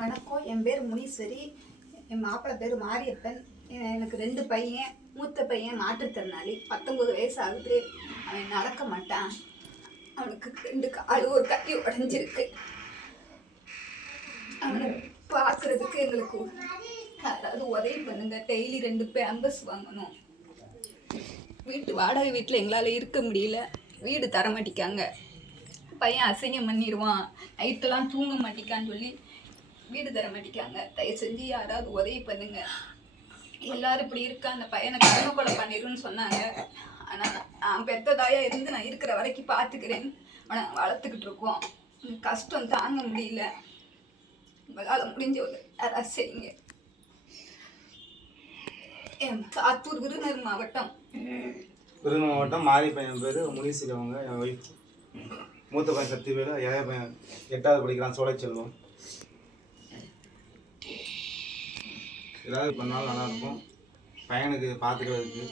வணக்கம். என் பேர் முனீஸ்வரி. என் மாப்பிள்ளை பேர் மாரியப்பன். எனக்கு 2 பையன். மூத்த பையன் மாற்றுத்திறனாளி, 19 வயசு ஆகுது. அவன் நடக்க மாட்டான். அவனுக்கு 2 கால், ஒரு கை உடஞ்சிருக்கு. அவனை பார்க்கறதுக்கு எங்களுக்கு யாராவது உதவி பண்ணுங்க. டெய்லி 2 பேம்பஸ் வாங்கணும். வாடகை வீட்டில் எங்களால் இருக்க முடியல. வீடு தர மாட்டிக்காங்க. பையன் அசிங்கம் பண்ணிடுவான், நைட்டெல்லாம் தூங்க மாட்டிக்கான்னு சொல்லி வீடு தர மாட்டிக்காங்க. தயவு செஞ்சு யாராவது உதவி பண்ணுங்க. எல்லாரும் இப்படி இருக்கா, அந்த பையனை கருணை கொலை பண்ணிடுன்னு சொன்னாங்க. ஆனால் நான் பெத்த தாயா இருந்து நான் இருக்கிற வரைக்கும் பார்த்துக்கிறேன். ஆனால் வளர்த்துக்கிட்டு இருக்கோம். கஷ்டம் தாங்க முடியல. உங்களால் முடிஞ்ச யாராவது செய்யுங்க. என் சாத்தூர் விருதுநகர் மாவட்டம். மாரி பையன் பேர் முனீஸ்வரி. அவங்க என் ஒய்ஃப். மூத்த பையன் சக்திவேலு, இளைய பையன் 8வது படிக்கிறான், சோலைச்செல்வம். ஏதாவது பண்ணாலும் நல்லாயிருக்கும் பையனுக்கு பார்த்துக்கிறதுக்கு.